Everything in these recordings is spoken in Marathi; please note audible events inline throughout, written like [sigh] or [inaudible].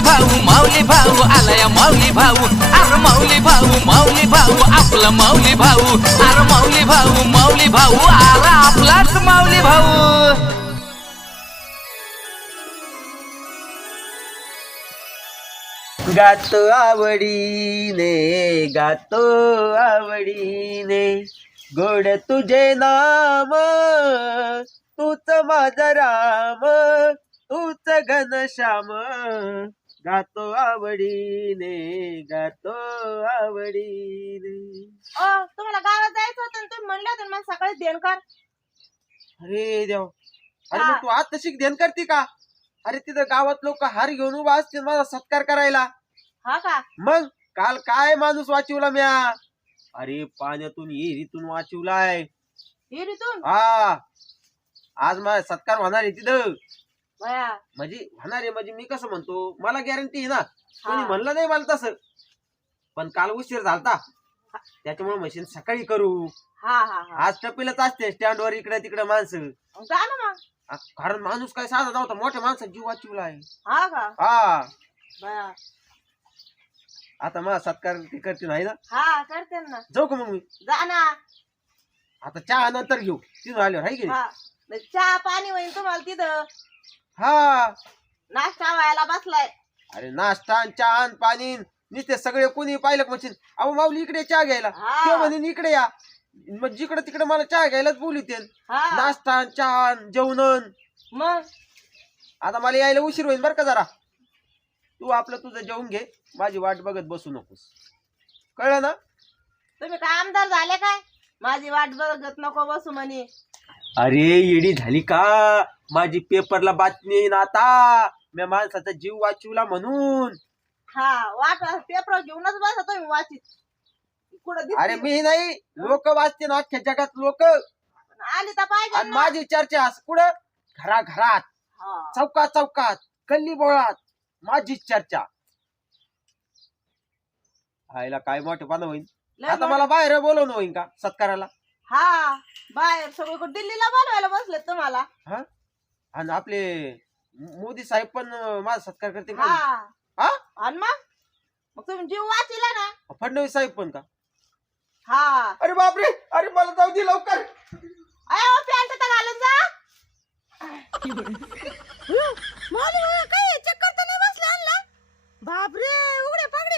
माऊली भाऊ माऊली भाऊ आलाय माऊली भाऊ. आर माऊली भाऊ माऊली भाऊ आपला माऊली भाऊ. आर माऊली भाऊ माऊली भाऊ आला आपलाच माऊली भाऊ. गातो आवडीने गातो आवडीने गोड तुझे नाम तूच माझा राम तूच घनश्याम. गातो आवडीने गातो आवडीने. तुम्हाला गावात जायचं होतं ना, तुम्ही म्हणले होते ना मला सकाळी देण कर अरे देव. अरे. मग तू आज तशी ध्यान करते का? अरे तिथं गावात लोक हार घेऊन उभा असतील माझा सत्कार करायला. हा का? मग काल काय माणूस वाचिवला म्या? अरे पाण्यातून विहिरीतून वाचिवलाय. हिरीतून हा. आज माझा सत्कार होणार आहे तिथं. बया म्हणजे होणार आहे म्हणजे मी कसं म्हणतो मला गॅरंटी आहे ना. कोणी. म्हणलं नाही मला तसं. पण काल उशीर झालता. त्याच्यामुळे मशीन सकाळी करू. हा हा हा. आज टपीलच असते स्टँडवर इकडे तिकडे माणसं. जा ना मग. आ, कारण माणूस काय साधा नव्हता मोठ्या माणसाचा जीव वाचिवला आहे. हा का? हा. बया आता मला सत्कार ते करते नाही ना? हा करते ना. जाऊ का मग मी? जा ना. आता चहा नंतर घेऊ. तिथून आल्यावर हाय की नाही? हा. मग चहा पाणी होईल तुम्हाला तिथं. हा. नाश्ता व्हायला बसलाय. अरे नाश्ता आणि चहा आणि पाणी नुसते सगळे कोणी पाहिलं का म्हणशील? अहो माऊली इकडे चहा घ्यायला. हा. ते म्हणे इकडे या. मग जिकडे तिकडे मला चहा घ्यायलाच बोलते हा. नाश्ता आणि चहा आणि जेवण मग? आता मला यायला उशीर होईल बरं का जरा. तू आपलं तुझं जेवून घे. माझी वाट बघत बसू नकोस. कळलं ना? तुम्ही काय आमदार झाले काय? माझी वाट बघत नको बसू म्हणे. अरे येडी झाली का? माझी पेपरला बातमी येईन आता. मी माणसाचा जीव वाचवला म्हणून. हा वाट पेपर घेऊनच बसा तुम्ही वाचित कुठं अरे मी नाही. लोक वाचते ना अख्ख्या जगात लोक. आली तर पाहिजे आणि ना. माझी चर्चा असं कुठं? घराघरात. हा. चौकात चौकात गल्ली बोळात माझी चर्चा. आईला काय मोठेपणा होईल लय आता मला बाहेर बोलवणं होईल का? सत्काराला? हा बाहेर सगळीकडे दिल्लीला बोलवायला बसले तुम्हाला. हा? आणि आपले मोदी साहेब पण अं, माझा सत्कार करते का? हा. हा? आणि मग? मग तुम्ही जीव वाचिला ना. फडणवीस साहेब पण का? हा. अरे बापरे! अरे मला जाऊ दे लवकर. अयो पॅन्ट तर घालून जा. [laughs] माली काय चक्कर तर नाही बसले आणला? बापरे उघडे पगडे.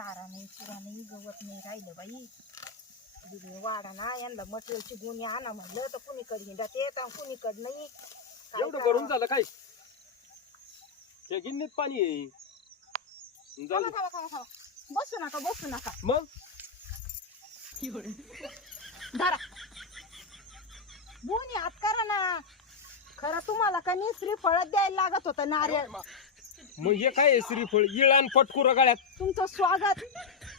चारा नाही चुरा नाही गवत नाही राहिलं बाई. वाडा ना यांना मटेरियलची गुन्हे आणा म्हणलं तर कुणीकडे हिंडत येत आणि कुणीकडे नाही. काय एवढं करावं? भरून झालं काय? त्या गिन्नीत पाणी आहे. झालं. थांबा. बसू नका बसू नका. मग? धरा. गुन्हे हात करा ना. खरं तुम्हाला कनी श्रीफळ द्यायला लागत होतं नारळ? मग हे काय आहे श्रीफळ? इळ आणि पटकुरा गाड्यात तुमचं स्वागत.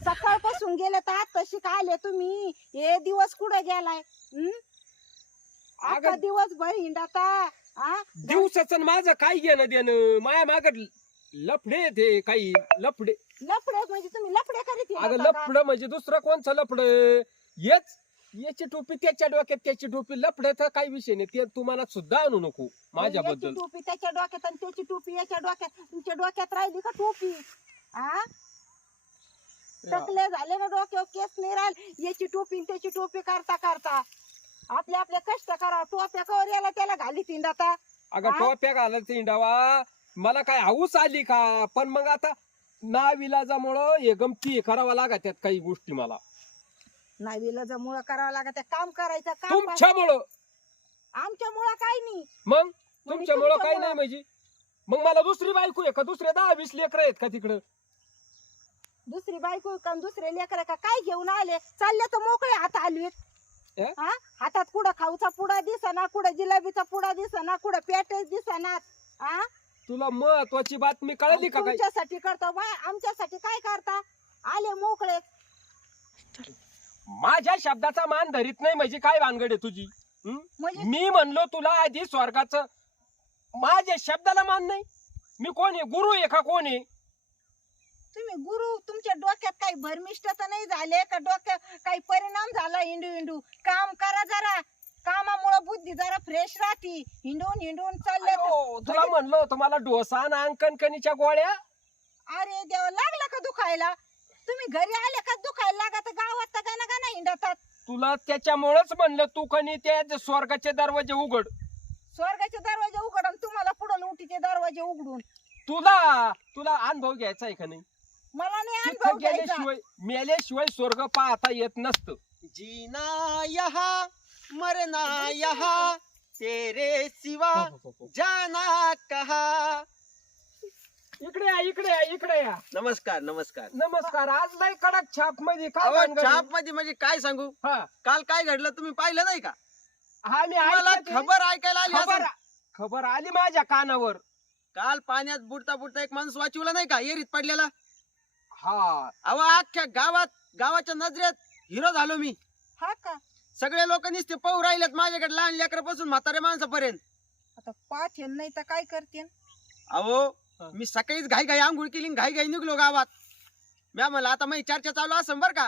सकाळपासून गेले तर आता शिक आले तुम्ही? हे दिवस कुठे गेलाय? हं? अगं- दिवस भर हिंडाता हा? दिवसाचं आणि माझं काय घेणं देणं? माया माग लफडे ते काही लफडे. लफडे म्हणजे तुम्ही लफडे करीत अगं हिंडता का? लफड म्हणजे दुसरं कोणचं लफड? येच याची टोपी त्याच्या डोक्यात त्याची टोपी लफड्याचा काही विषय नाही. ते तुम्हाला सुद्धा आणू नको माझ्याबद्दल. याची टोपी त्याच्या डोक्यात आणि त्याची टोपी याच्या डोक्यात तुमच्या डोक्यात राहिली का टोपी? हा. टकले झाले ना डोक्यावर केस नाही राहिले. याची टोपी आणि त्याची टोपी करता करता आपले आपले कष्ट करा टोप्या कवर याला त्याला घाली तिंडाता अगं हा? टोप्या घालत हिंडावा. मला काय हाऊस आली का? पण मग आता नाविलाजामुळं हे गमती करावा लागत त्यात काही गोष्टी मला. नावीला जमुळं करावं लागत आहे. काम करायचं काम तुमच्यामुळं. आमच्यामुळं काही नाही. मग? तुमच्यामुळं काही. नाही म्हणजे? मग मला दुसरी बायको आहे का? दुसरे दहा वीस लेकर आहेत का तिकडं? दुसरी बायको का? दुसरे लेकर का? काय घेऊन आले? चालले तर मोकळे हात हलवीत ए? हा? हातात कुठं खाऊचा पुडा दिसना कुठं जिलेबीचा पुडा दिसना कुठं पेटेच दिसना. हा तुला महत्वाची बातमी कळली का काय तुमच्यासाठी करतो. बाय आमच्यासाठी काय करता? आले मोकळे. माझ्या शब्दाचा मान धरीत नाही म्हणजे काय भानगड आहे तुझी? हं? म्हणजे? मी म्हणलो तुला आधी स्वर्गाचं माझ्या शब्दाला मान नाही. मी कोण आहे? गुरु आहे का कोण आहे? तुम्ही गुरु तुमच्या डोक्यात काही भरमिष्ट तर नाही झाले का? डोक्यात काही परिणाम झाला हिंडू हिंडू काम करा जरा. कामामुळे बुद्धी जरा फ्रेश राहती. हिंडून हिंडून चालले अयो, तुला म्हणलो होतं मला डोसा ना अंकणकणीच्या गोळ्या? अरे देवा लागला का दुखायला? तुम्ही घरी आले का दुखायला लागा तर गावात तर गाणं गाणं हिंडतात. तुला त्याच्यामुळेच म्हणलं तू कणी त्या स्वर्गाचे दरवाजे उघड. स्वर्गाचे दरवाजे उघडून तुम्हाला पुढे उठीचे दरवाजे उघडून. तुला तुला अनुभव घ्यायचा आहे का नाही? मला नाही तिथं अनुभव घ्यायचा. गेल्याशिवाय मेल्याशिवाय स्वर्ग पाहता येत नसतं. जीना यहाँ मरना यहाँ तेरे सिवा जाना कहा। इकडे या इकडे या इकडे या. नमस्कार नमस्कार. नमस्कार. आज नाही कडक छापमध्ये काय अहो, भानगड आहे? छापमध्ये म्हणजे काय सांगू? हा. काल काय घडलं तुम्ही पाहिलं नाही का? हा मी मला. खबर ऐकायला आली खबर असेल. खबर आली माझ्या कानावर. काल पाण्यात बुडता बुडता एक माणूस वाचवला नाही का? एरीत पडलेला. हा. अहो अख्ख्या गावात गावाच्या नजरेत हिरो झालो मी. हा का? सगळे लोक नुसते पाहू राहिलेत माझ्याकडे लहान लेकरापासून म्हातारे माणसापर्यंत. आता पाठ नाही तर काय करते अहो. मी सकाळीच घाई घाई आंघोळ केली घाई घाई निघलो गावात. म्या म्हणलं आता माझी चर्चा चालू असं बर का?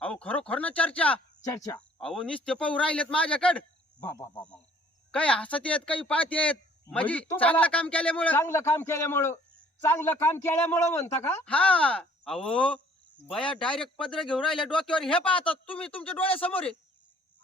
अहो खरोखर ना चर्चा. चर्चा? अहो नुसते पाहू राहिलेत माझ्याकडे. बाबा बाबा काही हसत येत काही पाहत येत. म्हणजे म्हणजे तुम्हाला चांगलं काम केल्यामुळे. चांगलं काम केल्यामुळं. चांगलं काम केल्यामुळं म्हणता का? हा. अहो बया डायरेक्ट पदर घेऊन राहिल्या डोक्यावर. हे पाहतात तुम्ही तुमच्या डोळ्यासमोर आहे.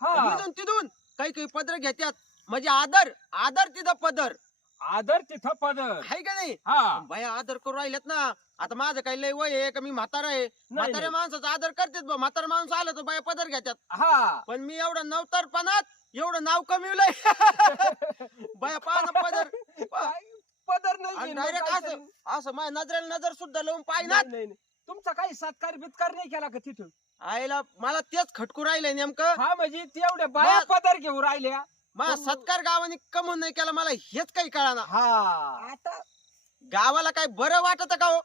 हा. इथून तिथून काही काही पदर घेतात म्हणजे आदर आदर तिथं पदर. आदर तिथं पदर. आहे का नाही? हा. बया आदर करून राहिलेत ना. आता माझं काही लय वय आहे का? मी म्हातारा आहे. म्हाताऱ्या नाही. माणसाचा आदर करतेत बा. म्हातारा माणूस आला तर बाया पदर घेतात हा. पण मी एवढं नवतरपणात एवढं नाव कमिवलंय. [laughs] बया पाहा ना पदर पदर नाही डायरेक्ट असं? असं माझ्या नजरेला नजर सुद्धा लावून पाहिना नाही, नाही. तुमचा काही सत्कार बित्कार नाही केला का तिथं? आईला मला तेच खटकू राहिलंय नेमकं. हा म्हणजे तेवढे बाया पदर घेऊन राहिल्या. मला सत्कार गावाने कमवून नाही केला मला हेच काही कळाना. हा. आता गावाला काय बरं वाटत का हो?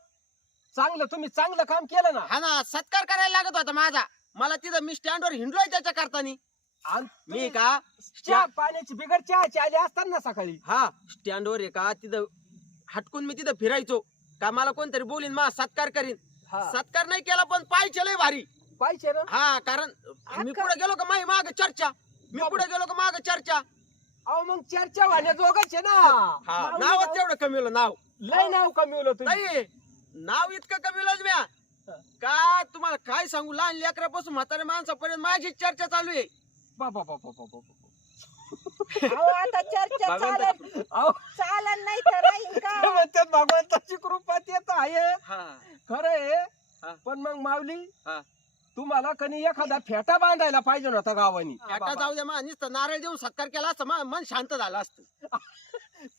चांगलं तुम्ही चांगलं काम केलं ना. हा ना सत्कार करायला लागत होता माझा. मला तिथं मी स्टँडवर हिंडलोय त्याच्या करतानी. आणि मी तुम्ही का? चहा पाण्याची बिगर चहाची आली असतात ना सकाळी. हा स्टँडवर आहे का? तिथं हटकून मी तिथं फिरायचो. का मला कोणतरी बोलीन मला सत्कार करीन. हा. सत्कार नाही केला पण पाहिजे लय भारी. पाहिजे ना हा कारण मी पुढे गेलो का माही माग चर्चा. मी पुढे गेलो का माग चर्चा? अहो मग चर्चा होण्याजोगच आहे ना. हा नाव- नावच तेवढं कमीवलं नाव. लय नाव कमीवलं तुम्ही. नाही नाव इतकं कमीवलंच म्या. का तुम्हाला काय सांगू? लहान लेकरापासून म्हातारे माणसापर्यंत माझी चर्चा चालू आहे. बाबा बाबा बाबा अहो, आता चर्चा अहो. नाही तर राहील का? [laughs] म्हणतात भगवंताची कृपा येत आहे. हा. खरं आहे. हा. पण मग माऊली हा. तुम्हाला कनी एखादा फेटा बांधायला पाहिजे नव्हता गावानी. आता जाऊ द्या मा नुसतं नारळ देऊन सत्कार केला असतं मा- मन शांत झालं असतं.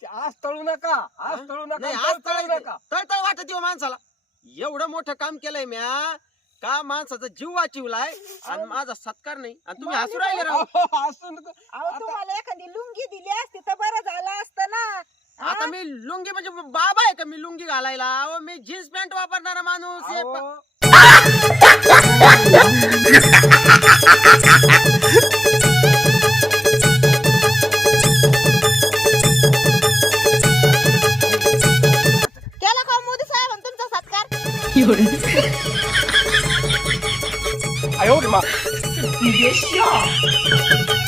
आज तळू नका आज? तळू नका नाही तळ- आज तळू. नका. तळतळ वाटत येऊ माणसाला. एवढं मोठं काम केलंय म्या का माणसाचा जीव वाचिवलाय आणि माझा सत्कार नाही. आणि तुम्ही हसू राहिले राव. अहो, हसू नका. अहो आता- तुम्हाला एखादी लुंगी दिली असती तर बरं झालं असतं ना. हा? आता मी लुंगी म्हणजे बाबा आहे का मी लुंगी घालायला? अहो मी जीन्स पॅन्ट वापरणारा माणूस हे अहो, केला का मोदी साहेब तुमचा सत्कार 有人，哎呦我的妈！你别笑。